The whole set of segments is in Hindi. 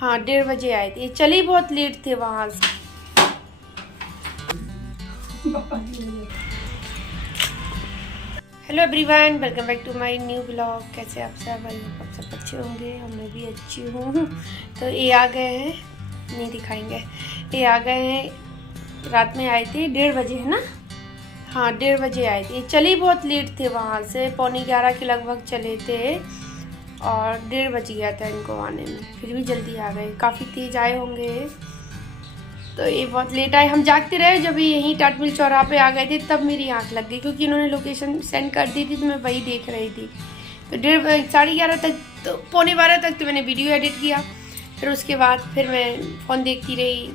हाँ 1:30 बजे आए थे, चले बहुत लेट थे वहाँ से। Hello everyone, welcome back to my new blog. कैसे आप सब? आप सब अच्छे होंगे, मैं भी अच्छी हूँ। तो ये आ गए हैं, नहीं दिखाएंगे, ये आ गए हैं, रात में आए थे 1:30 बजे, है ना? हाँ 1:30 बजे आए थे, चले बहुत लेट थे वहाँ से, 11:45 के लगभग चले थे और 1:30 बज गया था इनको आने में, फिर भी जल्दी आ गए, काफ़ी तेज़ आए होंगे। तो ये बहुत लेट आए, हम जागते रहे, जब ये यहीं टाट मिल चौराहे पे आ गए थे तब मेरी आंख लग गई, क्योंकि इन्होंने लोकेशन सेंड कर दी थी तो मैं वही देख रही थी। तो 11:30 तक, तो 11:15 तक तो मैंने वीडियो एडिट किया, फिर उसके बाद फिर मैं फ़ोन देखती रही,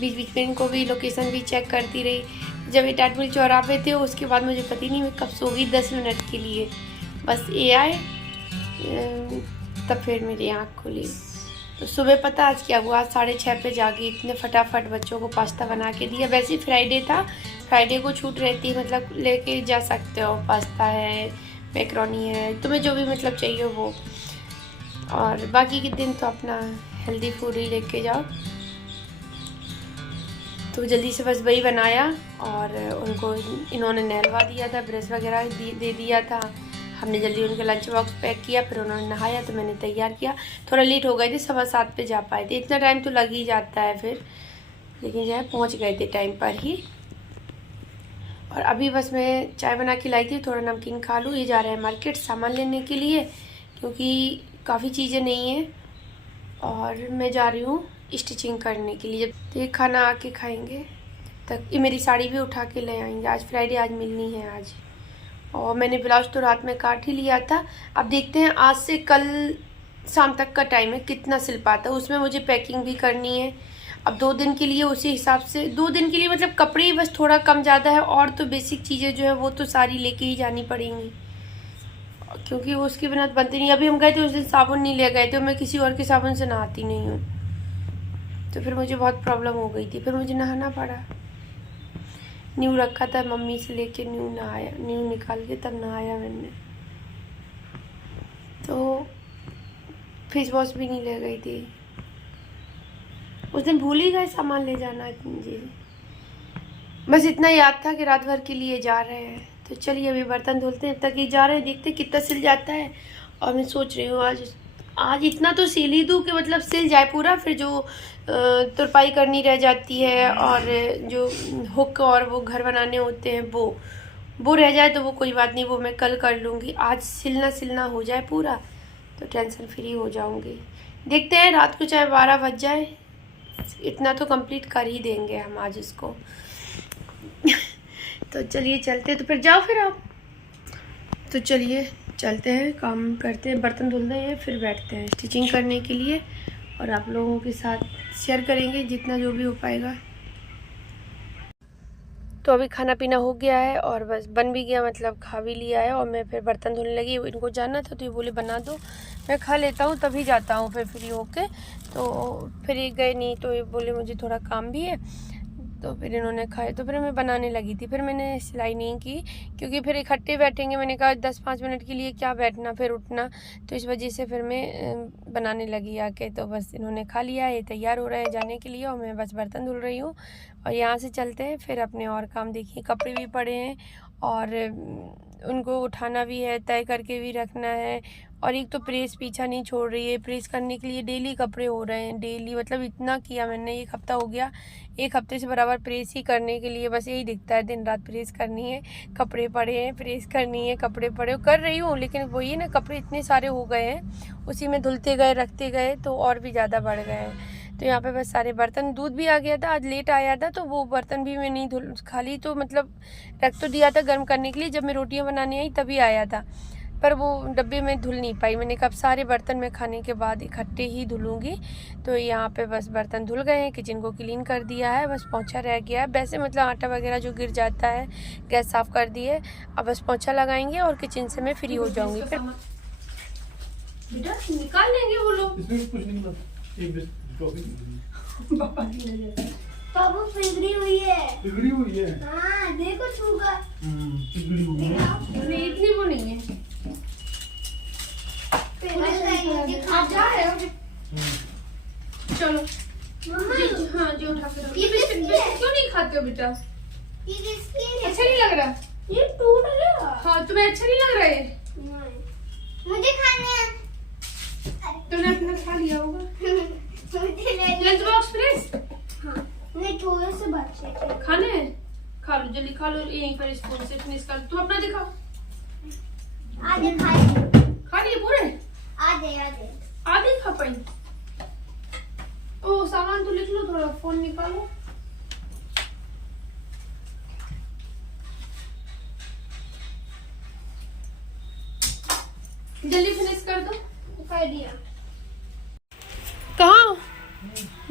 बीच बीच में इनको भी लोकेशन भी चेक करती रही। जब ये टाट मिल चौराहे पे थे उसके बाद मुझे पता ही नहीं मैं कब सो गई 10 मिनट के लिए, बस ये आए तब फिर मेरी आँख खुली। तो सुबह पता आज क्या हुआ, 6:30 पे जागी, इतने फटाफट बच्चों को पास्ता बना के दिया। वैसे ही फ्राइडे था, फ्राइडे को छूट रहती है, मतलब लेके जा सकते हो, पास्ता है, मैक्रोनी है, तुम्हें जो भी मतलब चाहिए वो, और बाकी के दिन तो अपना हेल्दी फूड ही लेके जाओ। तो जल्दी से बस वही बनाया और उनको इन्होंने नहलवा दिया था, ब्रश वगैरह दे दिया था, हमने जल्दी उनका लंच बॉक्स पैक किया, फिर उन्होंने नहाया तो मैंने तैयार किया। थोड़ा लेट हो गए थे, 7:15 पे जा पाए थे, इतना टाइम तो लग ही जाता है फिर, लेकिन जो है पहुँच गए थे टाइम पर ही। और अभी बस मैं चाय बना के लाई थी, थोड़ा नमकीन खा लूँ। ये जा रहे हैं मार्केट सामान लेने के लिए, क्योंकि काफ़ी चीज़ें नहीं हैं, और मैं जा रही हूँ स्टिचिंग करने के लिए। जब तो ये खाना आके खाएँगे तक, ये मेरी साड़ी भी उठा के ले आएंगे, आज फ्राइडे, आज मिलनी है आज। और मैंने ब्लाउज तो रात में काट ही लिया था, अब देखते हैं आज से कल शाम तक का टाइम है, कितना सिल पाता है, उसमें मुझे पैकिंग भी करनी है। अब 2 दिन के लिए उसी हिसाब से, 2 दिन के लिए मतलब कपड़े ही बस थोड़ा कम ज़्यादा है, और तो बेसिक चीज़ें जो है वो तो सारी लेके ही जानी पड़ेंगी, क्योंकि उसके बिना बनती नहीं। अभी हम गए थे उस दिन साबुन नहीं ले गए थे, मैं किसी और के साबुन से नहाती नहीं हूँ, तो फिर मुझे बहुत प्रॉब्लम हो गई थी, फिर मुझे नहाना पड़ा। न्यू रखा था, मम्मी से लेके न्यू नहाया, न्यू निकाल के तब नहाया मैंने। तो फेस वॉश भी नहीं ले गई थी, उस दिन भूल ही गए सामान ले जाना जी। बस इतना याद था कि रात भर के लिए जा रहे हैं, तो चलिए अभी बर्तन धुलते हैं, तक ही जा रहे हैं, देखते हैं कितना सिल जाता है। और मैं सोच रही हूँ आज इतना तो सिल ही दूँ कि मतलब सिल जाए पूरा, फिर जो तुरपाई करनी रह जाती है और जो हुक और वो घर बनाने होते हैं वो रह जाए तो वो कोई बात नहीं, वो मैं कल कर लूँगी। आज सिलना हो जाए पूरा तो टेंशन फ्री हो जाऊँगी। देखते हैं, रात को चाहे 12 बज जाए, इतना तो कंप्लीट कर ही देंगे हम आज इसको। तो चलिए चलते, तो फिर जाओ फिर आप, तो चलिए चलते हैं, काम करते हैं, बर्तन धुलते हैं, फिर बैठते हैं स्टिचिंग करने के लिए, और आप लोगों के साथ शेयर करेंगे जितना जो भी हो पाएगा। तो अभी खाना पीना हो गया है और बस बन भी गया, मतलब खा भी लिया है, और मैं फिर बर्तन धुलने लगी। इनको जाना था तो ये बोले बना दो, मैं खा लेता हूँ तभी जाता हूँ फिर फ्री होके। तो फिर ये गए नहीं, तो ये बोले मुझे थोड़ा काम भी है, तो फिर इन्होंने खाए, तो फिर मैं बनाने लगी थी। फिर मैंने सिलाई नहीं की, क्योंकि फिर इकट्ठे बैठेंगे, मैंने कहा 10-5 मिनट के लिए क्या बैठना फिर उठना, तो इस वजह से फिर मैं बनाने लगी आके। तो बस इन्होंने खा लिया, ये तैयार हो रहे हैं जाने के लिए, और मैं बस बर्तन धुल रही हूँ। और यहाँ से चलते हैं फिर अपने और काम, देखिए कपड़े भी पड़े हैं और उनको उठाना भी है, तय करके भी रखना है, और एक तो प्रेस पीछा नहीं छोड़ रही है, प्रेस करने के लिए डेली कपड़े हो रहे हैं, डेली मतलब इतना किया मैंने, 1 हफ्ता हो गया, 1 हफ्ते से बराबर प्रेस ही करने के लिए बस यही दिखता है, दिन रात प्रेस करनी है, कपड़े पड़े हैं, प्रेस करनी है, कपड़े पड़े कर रही हूँ, लेकिन वही ना, कपड़े इतने सारे हो गए हैं, उसी में धुलते गए रखते गए तो और भी ज़्यादा बढ़ गए हैं। तो यहाँ पे बस सारे बर्तन, दूध भी आ गया था, आज लेट आया था, तो वो बर्तन भी मैं नहीं धुल, खाली तो मतलब रख तो दिया था गर्म करने के लिए, जब मैं रोटियाँ बनाने आई तभी आया था, पर वो डब्बे में धुल नहीं पाई। मैंने कहा सारे बर्तन मैं खाने के बाद इकट्ठे ही धुलूँगी। तो यहाँ पे बस बर्तन धुल गए हैं, किचन को क्लीन कर दिया है, बस पोंछा रह गया है, वैसे मतलब आटा वगैरह जो गिर जाता है, गैस साफ़ कर दी है, अब बस पोंछा लगाएंगे और किचन से मैं फ्री हो जाऊँगी। फिर बेटा निकाल लेंगे वो लोग, पापा पिघली हुई है। पिघली हुई है। हाँ देखो छूकर। पिघली हुई है। नहीं इतनी वो नहीं है। खा जा रहे हो। चलो मम्मा हाँ जी उठा के रखो। ये बिस्किट किसकी है? बिस्किट क्यों नहीं खाते हो बेटा? ये किसकी है? अच्छा नहीं लग रहा? ये टूट गया। हाँ तुम्हें अच्छा नहीं लग रहा है? नहीं। मुझे खाना है। तुमने अपना खा लिया होगा। मुझे ले लंच बॉक्स फ्रेश हाँ नहीं थोड़े से बच्चे थे। खाने हैं? खा लो जल्दी खा लो, यहीं पर स्पून से फिनिश कर। तुम अपना दिखाओ। आधे खाए। खा लिए पूरे? आधे आधे। आधे खा पाई? ओ सामान तो लिख लो, थोड़ा फोन निकालो। जल्दी फिनिश कर दो। कर दिया। कहाँ?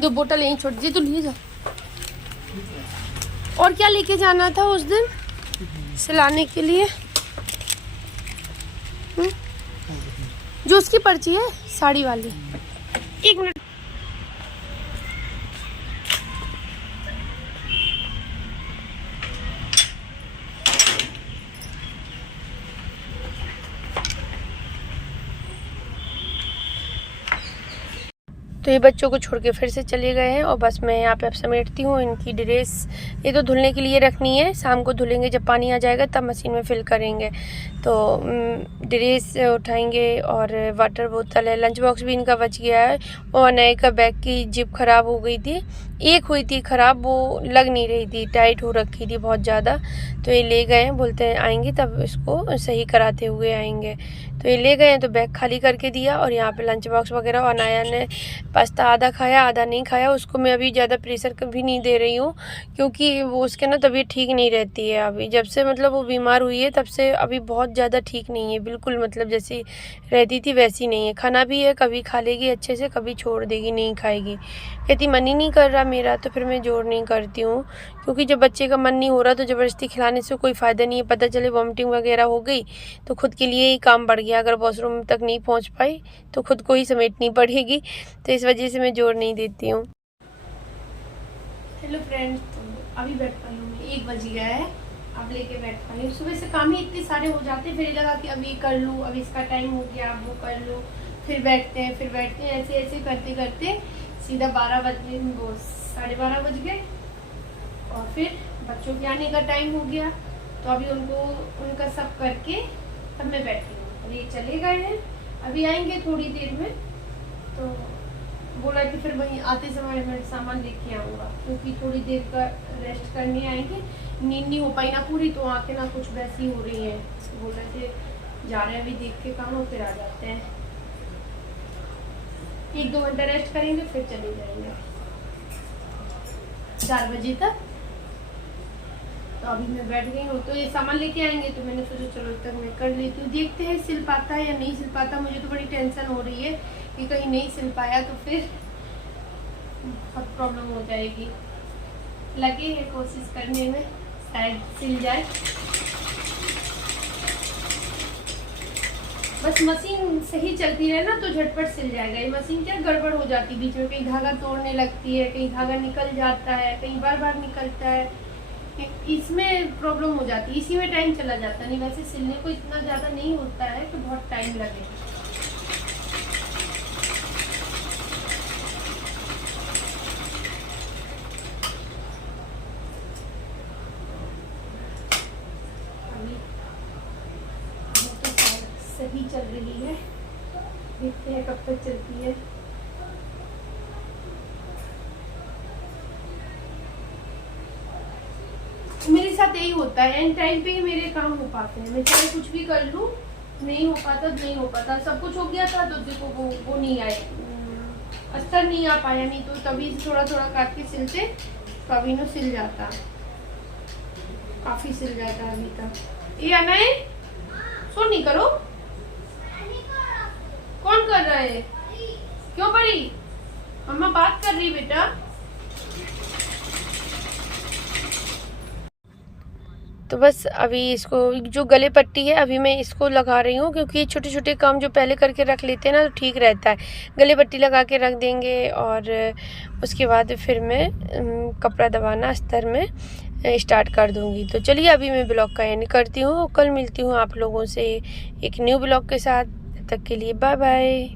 दो बोतल यहीं छोड़ दी, तो लिए जा। और क्या लेके जाना था उस दिन सिलाने के लिए? जो उसकी पर्ची है साड़ी वाली। एक मिनट। तो ये बच्चों को छोड़ के फिर से चले गए हैं और बस मैं यहाँ पे अब समेटती हूँ इनकी ड्रेस। ये तो धुलने के लिए रखनी है, शाम को धुलेंगे जब पानी आ जाएगा तब मशीन में फिल करेंगे। तो ड्रेस उठाएंगे और वाटर बोतल है, लंच बॉक्स भी इनका बच गया है और नए का बैग की जिप खराब हो गई थी, एक हुई थी खराब, वो लग नहीं रही थी, टाइट हो रखी थी बहुत ज़्यादा। तो ये ले गए हैं, बोलते हैं आएंगे तब इसको सही कराते हुए आएंगे। तो ये ले गए हैं, तो बैग खाली करके दिया और यहाँ पे लंच बॉक्स वगैरह। और नाया ने पास्ता आधा खाया आधा नहीं खाया, उसको मैं अभी ज़्यादा प्रेशर भी नहीं दे रही हूँ क्योंकि वो उसके ना तबीयत ठीक नहीं रहती है अभी। जब से मतलब वो बीमार हुई है तब से अभी बहुत ज़्यादा ठीक नहीं है बिल्कुल, मतलब जैसी रहती थी वैसी नहीं है। खाना भी है, कभी खा लेगी अच्छे से, कभी छोड़ देगी नहीं खाएगी। कहती मन ही नहीं कर रहा मेरा, तो फिर मैं जोर नहीं करती हूँ क्योंकि जब बच्चे का मन नहीं हो रहा तो ज़बरदस्ती खिलाने से कोई फ़ायदा नहीं है। पता चले वॉमिटिंग वगैरह हो गई तो खुद के लिए ही काम बढ़ गया, अगर वॉशरूम तक नहीं पहुँच पाई तो खुद को ही समेटनी पड़ेगी। तो इस वजह से मैं जोर नहीं देती हूँ। हेलो फ्रेंड्स, तो अभी बैठ पाई हूँ, 1 बज गया है, अब लेके बैठ पाई हूँ। सुबह से काम ही इतने सारे हो जाते हैं, फिर लगा कि अभी कर लूँ, अभी इसका टाइम हो गया, अब वो कर लूँ, फिर बैठते हैं ऐसे ऐसे करते करते सीधा 12 बजे, वो 12:30 बज गए और फिर बच्चों के आने का टाइम हो गया। तो अभी उनका सब करके तब मैं बैठी हूँ। अभी चले गए हैं, अभी आएंगे थोड़ी देर में। तो बोला कि फिर वहीं आते समय मैं सामान लेके आऊँगा क्योंकि थोड़ी देर का रेस्ट करने आएंगे। नींद नहीं हो पाई ना पूरी, तो आंखें ना कुछ वैसी हो रही हैं। बोल रहे थे जा रहे हैं अभी देख के काम और फिर आ जाते हैं। 1-2 घंटा रेस्ट करेंगे फिर चले जाएंगे 4 बजे तक। तो अभी मैं बैठ गई हूँ, तो ये सामान लेके आएंगे तो मैंने सोचा चलो तक मैं कर लेती हूँ। देखते हैं सिल पाता है या नहीं सिल पाता। मुझे तो बड़ी टेंशन हो रही है कि कहीं नहीं सिल पाया तो फिर बहुत प्रॉब्लम हो जाएगी। लगे हैं कोशिश करने में, शायद सिल जाए। बस मशीन सही चलती रहे ना तो झटपट सिल जाएगा। ये मशीन क्या गड़बड़ हो जाती, बीच में कहीं धागा तोड़ने लगती है, कहीं धागा निकल जाता है, कहीं बार निकलता है, इसमें प्रॉब्लम हो जाती है, इसी में टाइम चला जाता है। नहीं वैसे सिलने को इतना ज़्यादा नहीं होता है तो बहुत टाइम लगेगा। सही चल रही है, देखते हैं कब तक चलती है। मेरे साथ यही होता है, एंड टाइम पे ही मेरे काम हो पाते हैं। मैं चाहे कुछ भी कर लूँ, नहीं हो पाता तो नहीं हो पाता। सब कुछ हो गया था तो देखो वो नहीं आए, अस्तर नहीं आ पाया, नहीं तो तभी थोड़ा थोड़ा काट के सिलते तो अभी नो सिल जाता, काफी सिल जाता अभी तक। ये आना है, सो नहीं करो। कौन कर रहा है? क्यों पड़ी? मम्मा बात कर रही बेटा। तो बस अभी इसको जो गले पट्टी है अभी मैं इसको लगा रही हूँ क्योंकि छोटे छोटे काम जो पहले करके रख लेते हैं ना तो ठीक रहता है। गले पट्टी लगा के रख देंगे और उसके बाद फिर मैं कपड़ा दबाना अस्तर में स्टार्ट कर दूँगी। तो चलिए अभी मैं ब्लॉग का एंड करती हूँ, कल मिलती हूँ आप लोगों से एक न्यू ब्लॉग के साथ। तब तक के लिए बाय बाय।